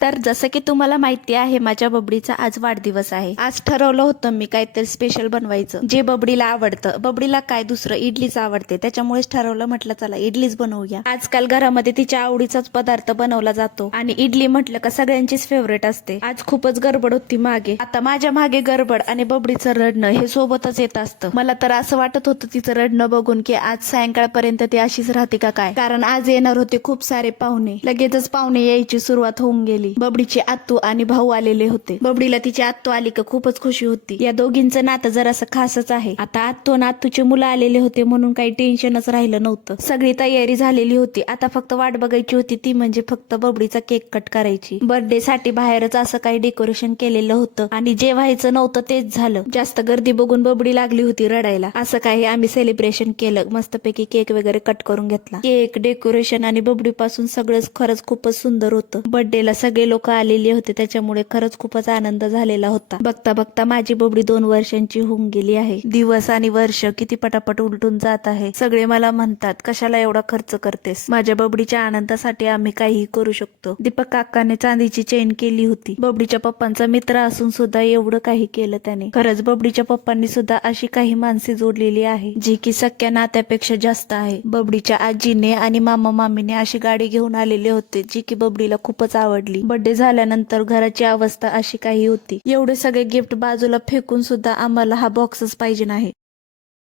तर जसं की तुम्हाला माहिती आहे माझ्या बबडीचा आज वाढदिवस आहे. आज ठरवलं होतं मी काहीतरी स्पेशल बनवायचं जे बबडीला आवडतं. बबडीला काय दुसरं इडलीच आवडते, त्याच्यामुळेच ठरवलं, म्हटलं चला इडलीच बनवूया. आजकाल घरामध्ये तिच्या आवडीचाच पदार्थ बनवला जातो आणि इडली म्हटलं का सगळ्यांचीच फेवरेट असते. आज खूपच गडबड होती मागे. आता माझ्या मागे गडबड आणि बबडीचं रडणं हे सोबतच येत असतं. मला तर असं वाटत होतं तिचं रडणं बघून की आज सायंकाळपर्यंत ती अशीच राहते का काय, कारण आज येणार होते खूप सारे पाहुणे. लगेचच पाहुणे यायची सुरुवात होऊन गेली. बबडीची आत्तू आणि भाऊ आलेले होते. बबडीला तिची आत्तू आली का खूपच खुशी होती. या दोघींचं नातं जरासं खासच आहे. आता आत्तू आणि आत्तूचे मुलं आलेले होते म्हणून काही टेन्शनच राहिलं नव्हतं. सगळी तयारी झालेली होती. आता फक्त वाट बघायची होती, ती म्हणजे फक्त बबडीचा केक कट करायची. बर्थडे साठी बाहेरच असं काही डेकोरेशन केलेलं होतं आणि जे व्हायचं नव्हतं तेच झालं. जास्त गर्दी बघून बबडी लागली होती रडायला. असं काही आम्ही सेलिब्रेशन केलं. मस्तपैकी केक वगैरे कट करून घेतला. केक, डेकोरेशन आणि बबडी पासून सगळंच खरंच खूपच सुंदर होतं. बर्थडेला सगळे लोक आलेले होते, त्याच्यामुळे खरंच खूपच आनंद झालेला होता. बघता बघता माझी बबडी 2 वर्षांची होऊन गेली आहे. दिवस आणि वर्ष किती पटापट उलटून जात आहे. सगळे मला म्हणतात कशाला एवढा खर्च करतेस. माझ्या बबडीच्या आनंदासाठी आम्ही काहीही करू शकतो. दीपक काकाने चांदीची चेन केली होती. बबडीच्या पप्पांचा मित्र असून सुद्धा एवढं काही केलं त्याने. खरंच बबडीच्या पप्पांनी सुद्धा अशी काही माणसे जोडलेली आहे जी की सख्या नात्यापेक्षा जास्त आहे. बबडीच्या आजीने आणि मामा मामीने अशी गाडी घेऊन आलेले होते जी की बबडीला खूपच आवडली. बर्थडे झाल्यानंतर घराची अवस्था अशी काही होती. एवढे सगळे गिफ्ट बाजूला फेकून सुद्धा आम्हाला हा बॉक्सच पाहिजे नाही.